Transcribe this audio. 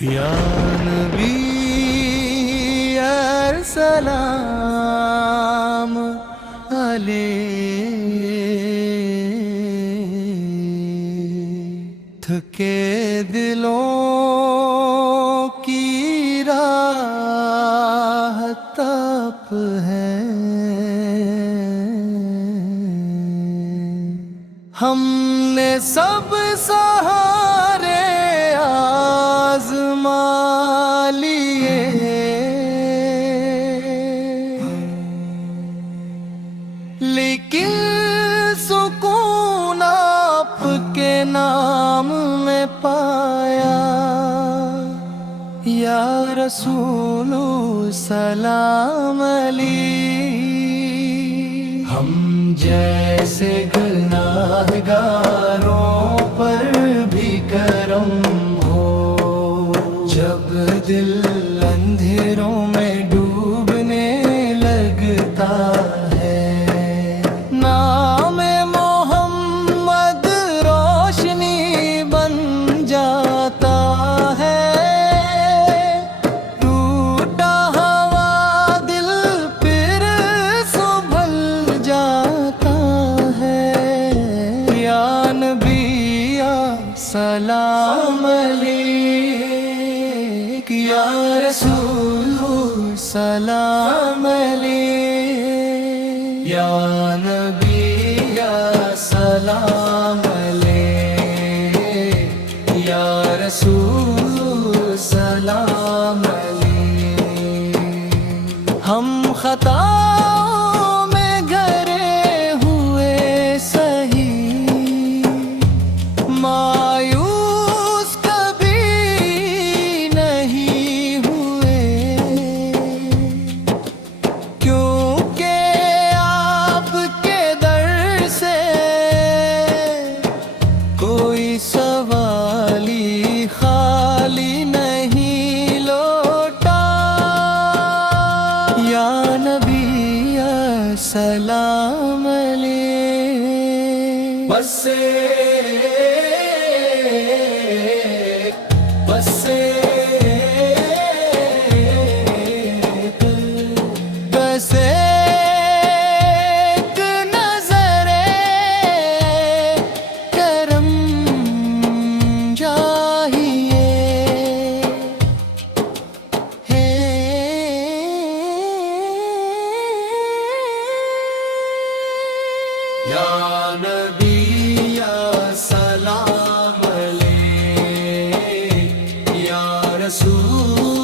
یا نبی سلام علیک، تھکے دلوں کی راہ تپ ہے، ہم نے سب سہارے آزما لیے، لیکن سکون آپ کے نام میں پایا۔ یا رسول سلام علیک، ہم جیسے گناہگاروں پر بھی کرم ہو، جب دل اندھیروں میں ڈوبنے لگتا ہے، نام محمد روشنی بن جاتا ہے، ٹوٹا ہوا دل پھر سنبھل جاتا ہے۔ یا نبی سلام علیک، یا رسول سلام علیک، یا نبی سلام علیک، یا رسول سلام علیک۔ ہم خطاؤں میں گھرے ہوئے سہی، مایوس کبھی نہیں ہوئے، کیونکہ آپ کے در سے کوئی سوالی خالی نہیں لوٹا۔ یا نبی سلام علیک، بس ایک نظر کرم چاہیے، یا نبی سلام علیک، یا رسول